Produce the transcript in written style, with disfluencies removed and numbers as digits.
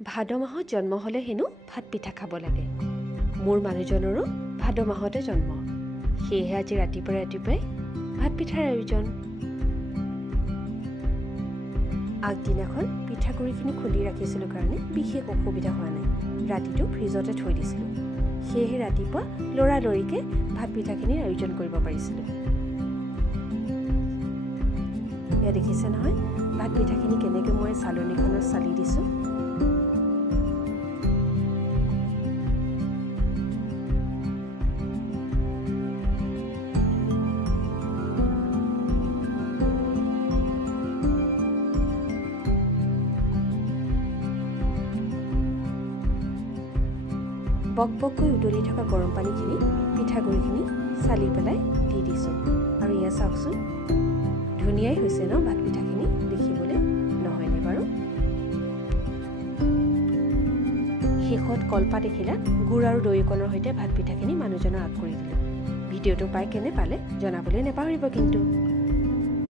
ভাদ মাহত জন্ম হ'লে হেনো ভাত পিঠা খাব লাগে। মোৰ মানুহজনৰো ভাদ মাহতে জন্ম, সেয়েহে আজি ৰাতিপুৱাই ভাত পিঠাৰ আয়োজন। আগদিনাখন পিঠাগুড়িখিনি খুন্দি ৰাখিছিলোঁ কাৰণে বিশেষ অসুবিধা হোৱা নাই। ৰাতিটো ফ্ৰিজতে থৈ দিছিলোঁ, সেয়েহে ৰাতিপুৱা লৰালৰিকৈ ভাত পিঠাখিনিৰ আয়োজন কৰিব পাৰিছিলোঁ। এয়া দেখিছে নহয়, ভাত পিঠাখিনি কেনেকৈ মই চালনীখনত চালি দিছোঁ। বকবককৈ উতলি থকা গৰম পানীখিনি পিঠাগুড়িখিনি চালি পেলাই দি দিছোঁ। আৰু এয়া চাওকচোন, ধুনীয়াই হৈছে ন ভাত পিঠাখিনি দেখিবলৈ, নহয়নে বাৰু? শেষত কলপাত এখিলাত গুড় আৰু দৈকণৰ সৈতে ভাত পিঠাখিনি মানুহজনক আগ কৰি দিলোঁ। ভিডিঅ'টো পাই কেনে পালে জনাবলৈ নাপাহৰিব কিন্তু।